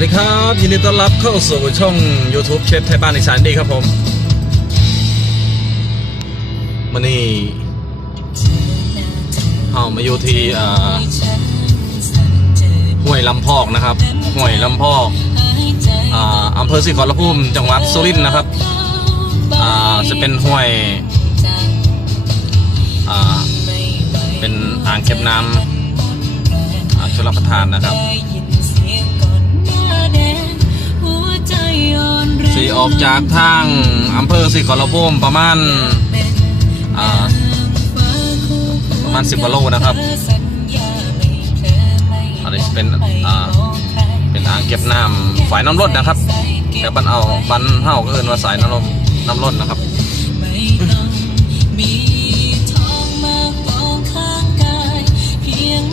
วัสดีครับ ยินดีต้อนรับเข้าสู่ช่อง YouTube เชฟไทยบ้านอีสานดีครับผมมันนี่เอามาอยู่ที่อ่าห้วยลำพอกนะครับห้วยลำพอกอำเภอศรีขอรภูมิจังหวัดสุรินทร์นะครับจะเป็นห้วยเป็นอ่างเก็บน้ำอ่าชลประทานนะครับ ออกจากทางอำเภอสีขอรภูมิประมาณประมาณสิบกิโลนะครับอันนี้เป็นเป็นอ่างเก็บน้ำฝายน้ำล้นนะครับแต่บันเอาบันเฮาก็เอินว่าสายน้ำล้นน้ำล้นนะครับ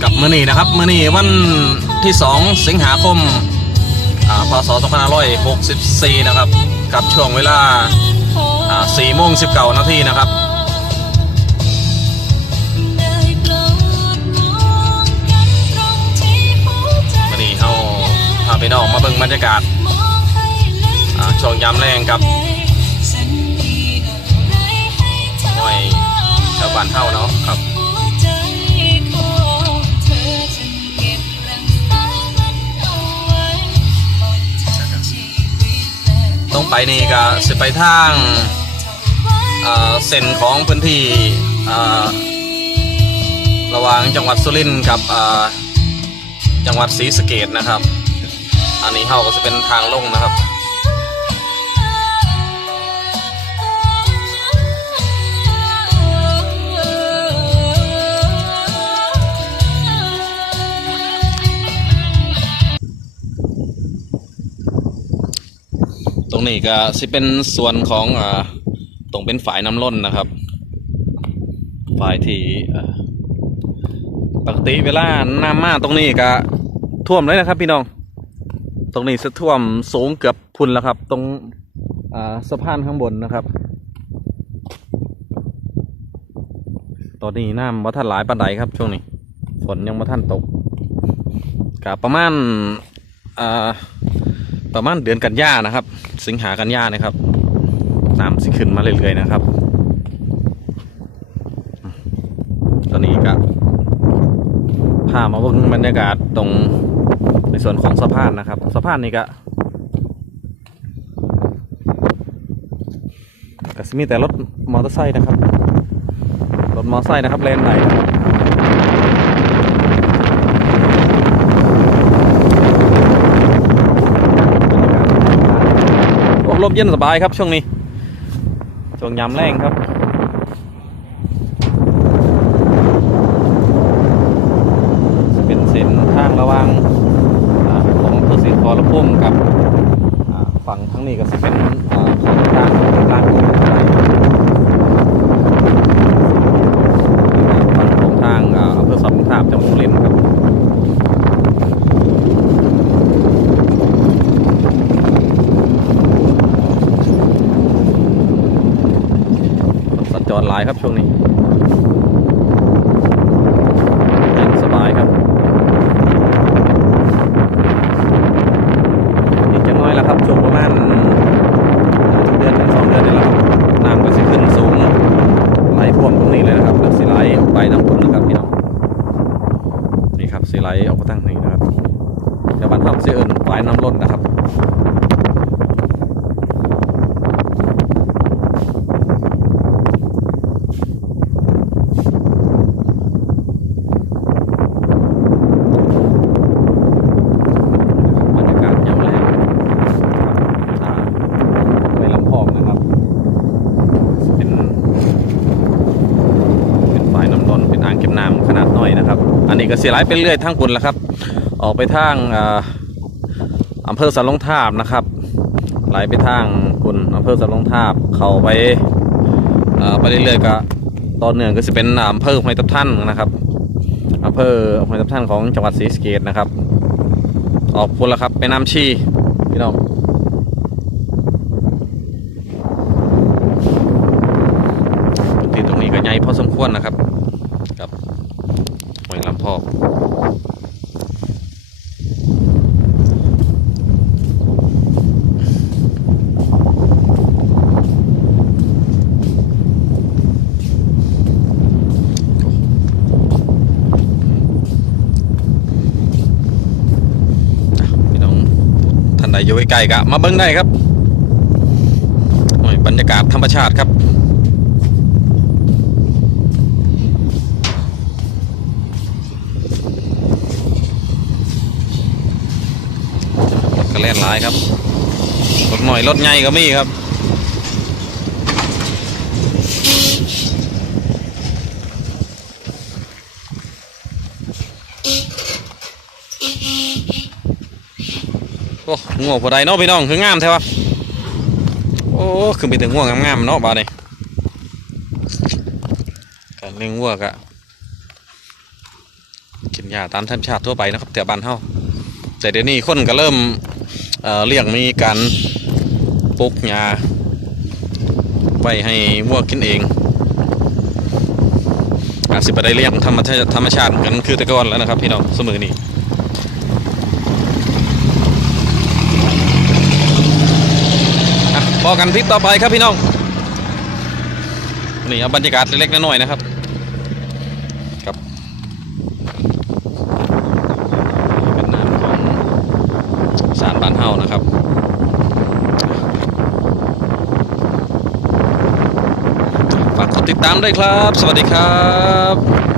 กับมือนีนะครับมือนีวันที่2สิงหาคม พศ2564 นะครับ กับช่วงเวลาอ่า4โมง19นาทีนะครับมือนีเอาพาไปน้องมาเบิ่งบรรยากาศอ่าช่วงยามแรงกับหน่วยชาวบ้านเฮาเนาะครับ ไปนี่ก็สิไปทางเส้นของพื้นที่ระหว่างจังหวัดสุรินทร์กับจังหวัดศรีสะเกดนะครับ อันนี้เขาก็จะเป็นทางลงนะครับ ตรงนี้ก็สิเป็นส่วนของอ่าตรงเป็นฝายน้ำล้นนะครับฝายที่ปกติเวลาน้ำมาตรงนี้ก็ท่วมเลยนะครับพี่น้อง ตรงนี้จะท่วมสูงเกือบพุนแล้วครับ ตรงอ่าสะพานข้างบนนะครับ ตอนนี้น้ำมาทันหลายปันไดครับ ช่วงนี้ ฝนยังมาทันตกกับประมาณอ่า ประมาณเดือนกันยานะครับ สิงหากันยานะครับน้ำสิขึ้นมาเรื่อยๆนะครับ ตอนนี้ก็พามาเบิ่งบรรยากาศตรงในส่วนของสะพานนะครับสะพานนี้ก็ก็มีแต่รถมอเตอร์ไซค์นะครับ รถมอเตอร์ไซค์นะครับเลนไหนนะครับ ลมเย็นสบายครับช่วงนี้ ช่วงยามแรงครับเป็นเส้นทางระหว่างของตัวสีคอรพุ่มกับฝั่งทั้งนี้ก็จะเป็นอ่าของทางลานของไทยฝั่งของทางอ่าอำเภอสัมทาบจังหวัดสุรินทร์ครับ สัญจรหลายครับช่วงนี้เย็นสบายครับอีกจังน้อยแล้วครับช่วงประมาณเดือนถึงสองเดือนนี่แหละครับน้ำก็สิขึ้นสูงไหลท่วมตรงนี้เลยนะครับแล้วสิไหลออกไปน้ำฝนนะครับพี่น้องนี่ครับสิไหลออกมาทางนี้นะครับเดี๋ยวบ้านทำสิเอิญฝายน้ำล้นนะครับ บรรยากาศยามแรงอ่าในลำพองนะครับ เป็น เป็นฝายน้ำล้นเป็น อ่างเก็บน้ำขนาดน้อยนะครับ อันนี้ก็เสียหลายไปเรื่อยทั้งคุณแล้วครับ ออกไปทางอ่าอำเภอสันลงทาบนะครับ ไหลไปทางคุณอำเภอสันลงทาบเข้าไปไปเรื่อยๆก็ตอนเนื่องก็จะเป็นอำเภอห้วยทับท่านนะครับอำเภอห้วยทับท่านของจังหวัดศรีสะเกษนะครับ ออกพุ่นแล้วครับไปน้ำชีพี่น้องพื้นที่ตรงนี้ก็ใหญ่พอสมควรนะครับหอยลำพอก ไหนอยู่ใกล้ๆกะมาเบิ้งได้ครับบรรยากาศธรรมชาติครับรถก็แล่นหลายครับรถหน่อยรถใหญ่ก็มีครับอ ง่วงพอใดเนาะพี่น้องคืองามแท้วะโอ้คือไปถึงง่วงงามๆเนาะบาดนี้การเลี้ยงวัวกะกินหญ้าตามธรรมชาติทั่วไปนะครับแต่บ้านเฮาแต่เดี๋ยวนี้คนก็เริ่มเเลี้ยงมีการปลูกหญ้าไว้ให้วัวกินเองอาจสิไปได้เลี้ยงธรรมชาติธรรมชาติกันคือแต่ก่อนแล้วนะครับพี่น้องสมือนี้ อะพอกันทริปต่อไปครับพี่น้อง นี่เอาบรรยากาศเล็กๆน้อยๆนะครับครับเป็นน้ำของสารบ้านเฮานะครับฝากกดติดตามด้วยครับ สวัสดีครับ